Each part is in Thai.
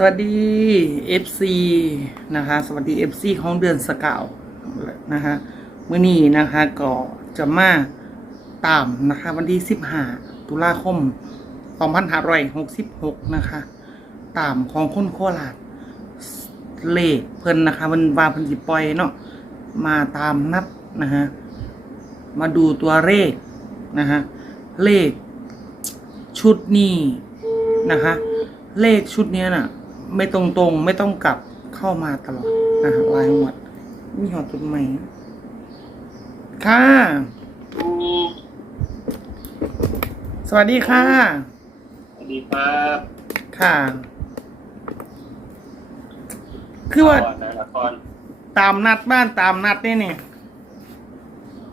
สวัสดี FC นะคะ สวัสดี FC ของเดือนสกาวนะคะเมื่อนี้นะคะก็จะมาตามนะคะวันที่15ตุลาคม2566 นะคะ ตามของคนโคราชเลขเพิ่นนะคะมันวาเพิ่นสิปล่อยเนาะมาตามนัดนะฮะมาดูตัวเลขนะฮะเลขชุดนี้นะคะเลขชุดเนี้ยน่ะ ไม่ตรงตรงๆ ไม่ต้องกลับเข้ามาตลอดนะฮะรายงวดมีหอดต้นไม้ค่ะ สวัสดีค่ะ สวัสดีครับค่ะ คือว่าในละครตามนัดบ้านตามนัดนี่นี่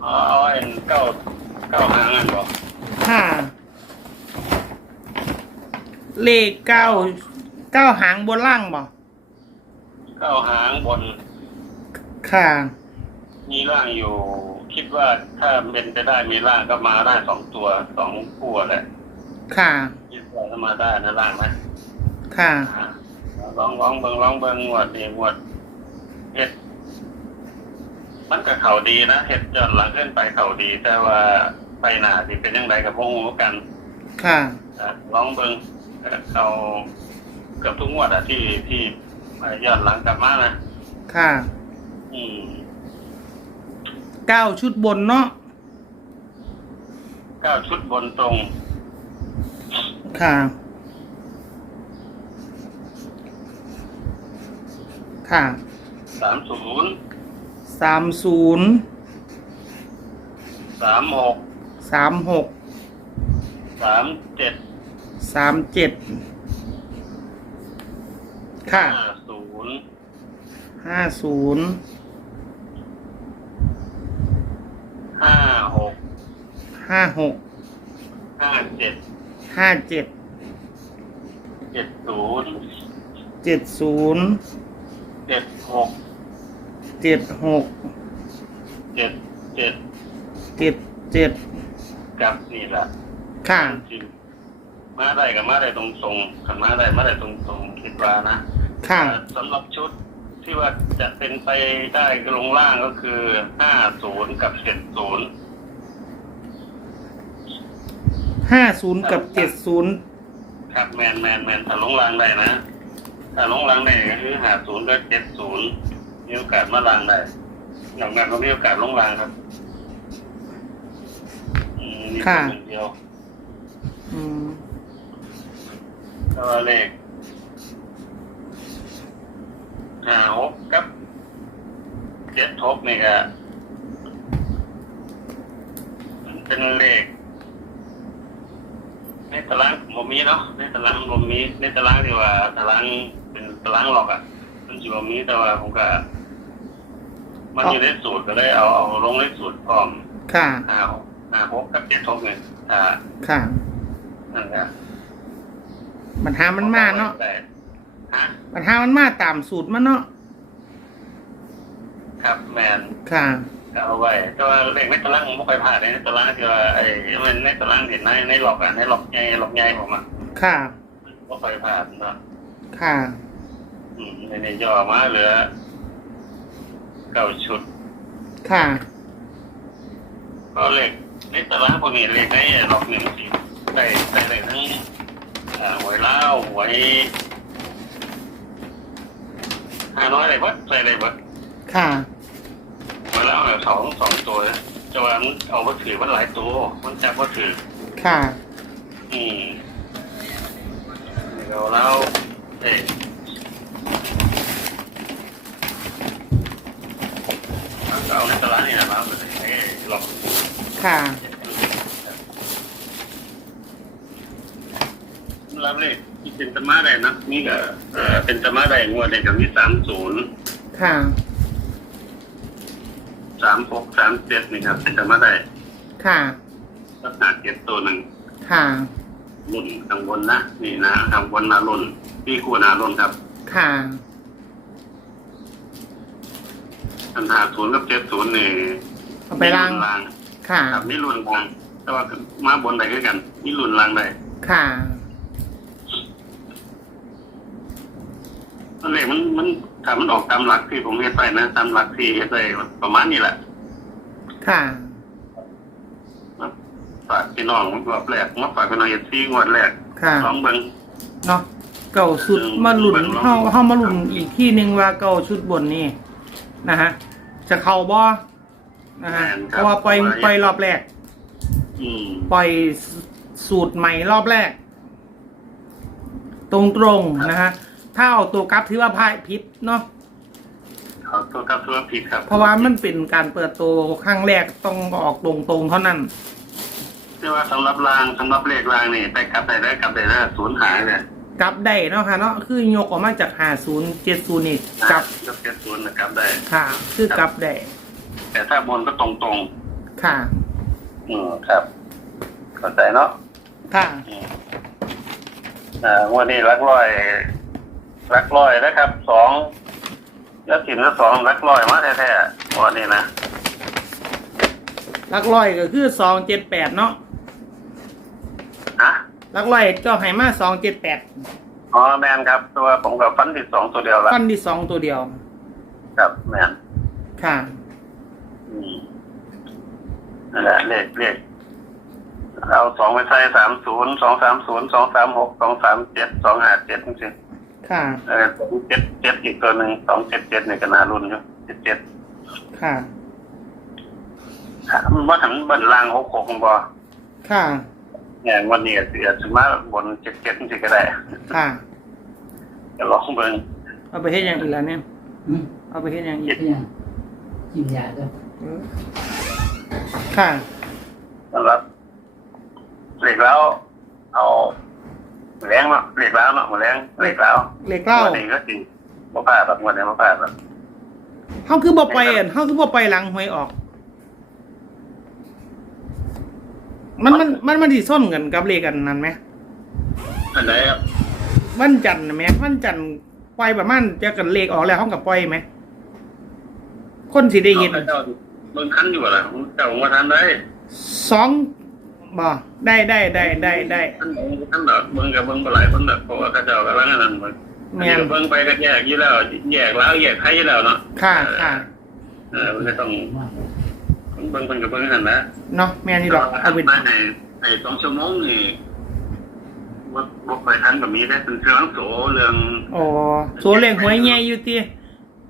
อ๋อเอาเอ็นเก้าเก้าหางอันบอกค่ะ เลขเก้า เก้าหางบนล่างบ่เก้าหางบนค่ะมีร่างอยู่ คิดว่าถ้าเป็นไปได้มีร่างก็มาได้สองตัวสองคู่แหละค่ะคิดว่าถ้ามาได้นะร่างนะค่ะอ่าลองลองเบิงลองเบิงงวดนี่งวดเห็ดมันก็เข่าดีนะเห็ดย้อนหลังขึ้นไปเข่าดี แต่ว่าไปหนาที่เป็นยังไงกับพวกงูกัน ค่ะอะลองเบิงเอ่อเอาเกือบทุกงวดอะที่ที่ย้อนหลังกลับมานะค่ะ อืมเก้าชุดบนเนาะเก้าชุดบนตรง ค่ะ ค่ะสามศูนย์สามศูนย์สามหกสามหกสามเจ็ดสามเจ็ด ค่ะ ห้าศูนย์ห้าศูนย์ห้าหกห้าหกห้าเจ็ดห้าเจ็ดเจ็ดศูนย์เจ็ดศูนย์เจ็ดหกเจ็ดหกเจ็ดเจ็ดเจ็ดเจ็ดกับนี่แหละค่ะ จริงมาได้กับมาได้ตรงตรงๆขันมาได้มาได้ตรงตรงๆคิดว่านะ ค่ะสำหรับชุดที่ว่าจะเป็นไปได้ลงล่างก็คือห้าศูนย์กับเจ็ดศูนย์ห้าศูนย์กับเจ็ดศูนย์ครับแมนแมนแมนถ้าลงล่างได้นะถ้าลงล่างได้ก็คือห้าศูนย์กับเจ็ดศูนย์มีโอกาสมาล่างได้อย่างนั้นก็มีโอกาสลงล่างครับอืมมีตัวหนึ่งเดียวอืมก็เลข ห้าหกกับเจ็ดหกนี่ก็เป็นเลขในตารางผมมีเนาะในตารางผมมีในตารางที่ว่าตารางเป็นตารางหลอกอะมันสิผมมีแต่ว่าผมก็มันอยู่ในสูตรก็เลยเอาเอาลงในสูตรพร้อมค่ะห้าหกห้าหกกับเจ็ดหกเนี่ยอ่าค่ะนั่นแหละปัญหามันมาเนาะแต่ ฮะปัญหามันมาตามสูตรมันเนาะครับแมนค่ะก็เอาไว้แต่ว่าเลขในตารางผมไม่ค่อยผ่านในตารางที่ว่าไอ้มันในตารางเห็นในในหลอกอะในหลอกใหญ่หลอกใหญ่ผมอะค่ะไม่ค่อยผ่านเนาะค่ะ อืมในนี้ย่อมาเหลือเก้าชุด ค่ะก็เลขในตารางพวกนี้เลขในหลอกหนึ่งสิได้ได้เลขทั้งอ่าหวยเล้าวหวย ห้าน้อยอะไรวะใส่อะไรวะค่ะหวยเล้าวเนี่ยสองสองตัวนะจะว่ามันเอาวัตถือมันหลายตัว มันจับวัตถือค่ะอืมเราแล้วเอ๊ะเอาในตารางนี่นะครับเอ๊ะหลอกค่ะ รับเลขที่เป็นธรรมะได้นะนี่ก็เอ่อเป็นธรรมะได้งวดในกับที่สามศูนย์ค่ะ สามหกสามเจ็ดนี่ครับ เป็นธรรมะได้ค่ะ ลักษณะเจ็ดตัวหนึ่งค่ะรุ่นข้างบนนะนี่นะข้างบนนารุ่นพี่คู่นารุ่นครับค่ะปัญหาศูนย์กับเจ็ดศูนย์นี่เอาไปล้าง มีรุ่นรางค่ะ ครับนี่รุ่นรางแต่ว่ามาบนใดด้วยกันนี่รุ่นรางได้ค่ะ มันมันถ้ามันออกตามหลักที่ผมเฮ็ดไปนะตามหลักที่เฮ็ดไปประมาณนี้แหละค่ะมาฝากพี่น้องรอบแรกมาฝากพี่น้องเอฟซีงวดแรกค่ะลองเบิ่งเนาะเก่าสุดอืมมาหลุนเบิ่งลองเฮาเฮามาหลุนอีกที่หนึ่งว่าเก่าชุดบนนี่นะฮะจะเข้าบ่นะฮะเพราะว่าปล่อยปล่อยรอบแรกอืมปล่อยสูตรใหม่รอบแรก ตรงตรงๆนะฮะ ถ้าเอาตัวกราฟถือว่าพายพิษเนาะเอาตัวกับตัวผิดครับเพราะว่ามันเป็นการเปิดตัวครั้งแรกต้องออกตรงตรงๆเท่านั้น ที่ว่าสำหรับรางสำหรับเลขรางนี่ไปกลับได้ได้กลับได้ได้ศูนย์หายเลยกลับได้เนาะค่ะเนาะคือยกออกมาจากหาศูนย์เจ็ดศูนย์นี่กลับยกเจ็ดศูนย์นะครับได้ค่ะ คือกลับได้แต่ถ้าบนก็ตรงตรงค่ะๆอืมครับเข้าใจเนาะค่ะอืมอ่างวันนี้รักร้อย รักร้อยนะครับสองแล้วถิ่นก็สองรักร้อยมาแท้ๆวันนี้นะลักร้อยก็คือสองเจ็ดแปดเนาะฮะลักร้อยเจ้าไหมาสองเจ็ดแปดอ๋อแมนครับตัวผมกับฟันที่สองตัวเดียวละฟันที่สองตัวเดียว ครับแมนค่ะอืมนั่นแหละเลขเลขเอาสองไปใส่สามศูนย์สองสามศูนย์สองสามหกสองสามเจ็ดสองห้าเจ็ดจริง ค่ะๆเออสองเจ็ดเจ็ดอีกตัวหนึ่งสองเจ็ดเจ็ดเนี่ยก็น่ารุนอยู่เจ็ดเจ็ดค่ะว่าถังเบิ้ลล่างหกหกบ่ค่ะเนี่ยวันนี้เสียสมาบนเจ็ดเจ็ดจริงๆก็ได้ ค่ะจะลองเบิ้งเอาไปเฮ็ดอย่างอื่นแล้วเนี่ยอืมเอาไปเฮ็ดอย่างอีกเนี่ยกินยาด้วยค่ะสำหรับเหล็กแล้วเอา แรงเนาะเหล็กแล้วเนาะมาแรงเหล็กแล้วเลขเล่าวันนี้ก็จริงมาพลาดแบบวันนี้มาพลาดแบบเฮาคือบ่ไปอั่นเฮาคือบ่ไปหลังหวยออก มันมันมันมันสิส้นกันกับเลขกันนั้นไหมอันไหนครับวันจันทร์น่ะแหมวันจันทร์ปล่อยประมาณจะกันเลขออกแล้วเฮากับปล่อยไหมคนสิได้เห็นอาเจ้าเบิ่งคันอยู่ล่ะเจ้ามาทานได้สอง บ่ได้ได้ได้ได้ได้ท่านท่านแบบเบิ่งกับเบิ่งบ่หลายคนแบบเพราะว่าเขาเจ้าก็ว่างั้นนั่นเบิ่งแม่นเบิ่งไปก็แยกอยู่แล้วแยกแล้วแยกใครอยู่แล้วเนาะค่ะค่ะเออมันก็ต้องมากเบิ่งเบิ่งกับเบิ่งนั่นนะเนาะแม่นี่ดอกเอาเป็นภายในในสองชั่วโมงนี่ว่าบ่ไปทันก็มีได้เป็นเครื่องโสเรื่องอ๋อโซเลขหวยใหญ่อยู่ติ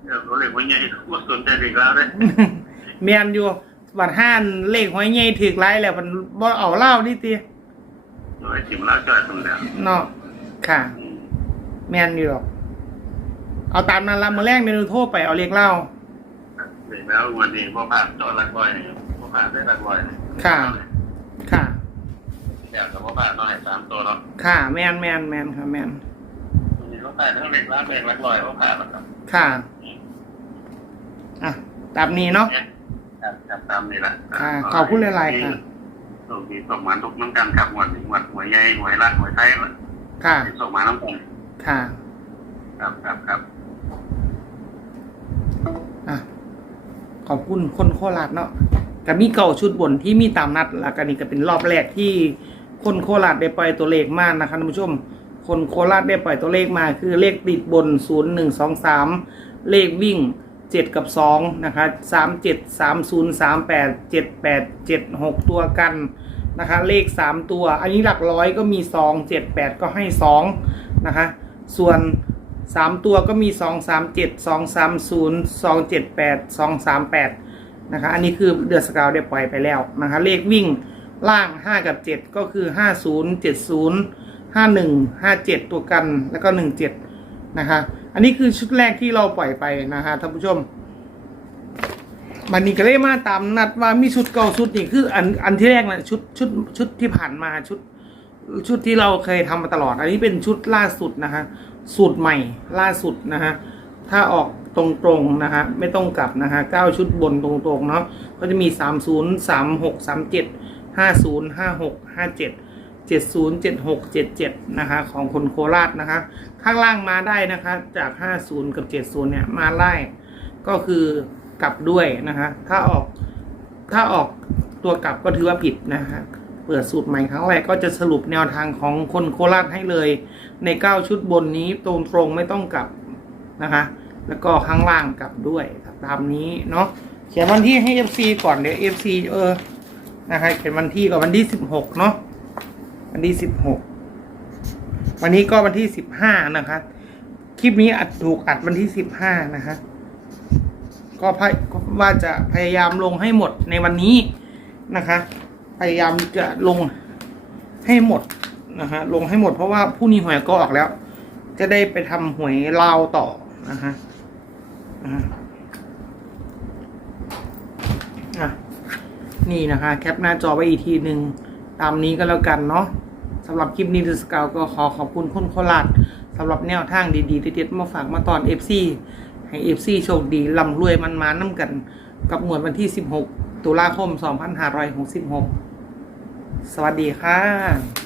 เรื่องเรื่องว่าใหญ่บ่สนใจอีกแล้วเด้แม่นอยู่ บัดห้านเลขหวยใหญ่ถึกหลายแล้วมันบ่เอาเหล้านี่ติโดยสิมแล้วก็ตรงแล้วเนาะค่ะอืมแม่นอยู่ดอก เอาตามนั้นละมื้อแรกเมนูโทรไปเอาเลขเหล้าเด็กแล้ววันนี้บ่ผ่านจอดรักบ่อยนี่บ่ผ่านได้รักบ่อยค่ะ ค่ะอยากจะบ่ผ่านน้อยสามตัวเนาะค่ะ แม่นแม่นแม่นค่ะแม่นวันนี้ก็ผ่านทั้งเล็กรักเล็กรักบ่อยบ่ผ่านหรอกครับค่ะ อะตามนี้เนาะ ครับครับตามนี้ละค่ะขอบคุณหลายๆค่ะโชคดีส่งมาทุกน้ำกันครับหมวดหมวดหัวยใหญ่หัวยรักหัวยไทยมันค่ะส่งมาน้ำกันค่ะ ครับครับครับอะขอบคุณคนโคราชเนาะก็มีเก่าชุดบนที่มีตามนัดแล้วก็นี่ก็เป็นรอบแรกที่คนโคราชได้ปล่อยตัวเลขมานะคะท่านผู้ชม คนโคราชได้ปล่อยตัวเลขมาคือเลขติดบนศูนย์หนึ่งสองสามเลขวิ่ง เจ็ดกับสองนะคะสามเจ็ดสามศูนย์สามแปดเจ็ดแปดเจ็ดหกตัวกันนะคะ เลขสามตัว อันนี้หลักร้อยก็มีสองเจ็ดแปดก็ให้สองนะคะ ส่วนสามตัวก็มีสองสามเจ็ดสองสามศูนย์สองเจ็ดแปดสองสามแปดนะคะ อันนี้คือเดือดสกาวได้ปล่อยไปแล้วนะคะ เลขวิ่งล่างห้ากับเจ็ดก็คือห้าศูนย์เจ็ดศูนย์ห้าหนึ่งห้าเจ็ดตัวกันแล้วก็หนึ่งเจ็ดนะคะ อันนี้คือชุดแรกที่เราปล่อยไปนะคะท่านผู้ชมมันนี่ก็เลยมาตามนัดว่ามีชุดเก่าชุดนี่คืออันอันที่แรกนะชุดชุดชุดที่ผ่านมาชุด ชุดที่เราเคยทำมาตลอด อันนี้เป็นชุดล่าสุดนะฮะสูตรใหม่ล่าสุดนะฮะถ้าออกตรงๆนะฮะไม่ต้องกลับนะฮะเก้าชุดบนตรงๆเนาะก็จะมีสามศูนย์สามหกสามเจ็ดห้าศูนย์ห้าหกห้าเจ็ด เจ็ดศูนย์เจ็ดหกเจ็ดเจ็ดนะคะของคนโคราชนะคะ ข้างล่างมาได้นะคะ จากห้าศูนย์กับเจ็ดศูนย์เนี่ย มาไล่ก็คือกลับด้วยนะคะ ถ้าออกถ้าออกตัวกลับก็ถือว่าผิดนะฮะเปิดสูตรใหม่ครั้งแรกก็จะสรุปแนวทางของคนโคราชให้เลย ใน 9 ชุดบนนี้ตรงตรงไม่ต้องกลับนะคะ แล้วก็ข้างล่างกลับด้วยตามนี้เนาะเขียนวันที่ให้ FC ก่อนเดี๋ยว FC เออนะคะเขียนวันที่ก่อนวันที่สิบหกเนาะ วันที่สิบหกวันนี้ก็วันที่สิบห้านะคะคลิปนี้อัดถูกอัดวันที่สิบห้านะคะก็พยก็ว่าจะพยายามลงให้หมดในวันนี้นะคะ พยายามจะลงให้หมดนะฮะลงให้หมดเพราะว่าผู้นี้หวยก็ออกแล้ว จะได้ไปทำหวยลาวต่อนะฮะนี่นะคะ แคปหน้าจอไว้อีกทีหนึ่งตามนี้ก็แล้วกันเนาะ สำหรับคลิปนี้ดิสกาวก็ขอขอบคุณคนโคราชสำหรับแนวทางดีๆเด็ดๆมาฝากมาตอน FC ให้ FC โชคดีร่ำรวยมันมาน้ำกัน กับงวดวันที่ 16 ตุลาคม 2566 สวัสดีค่ะ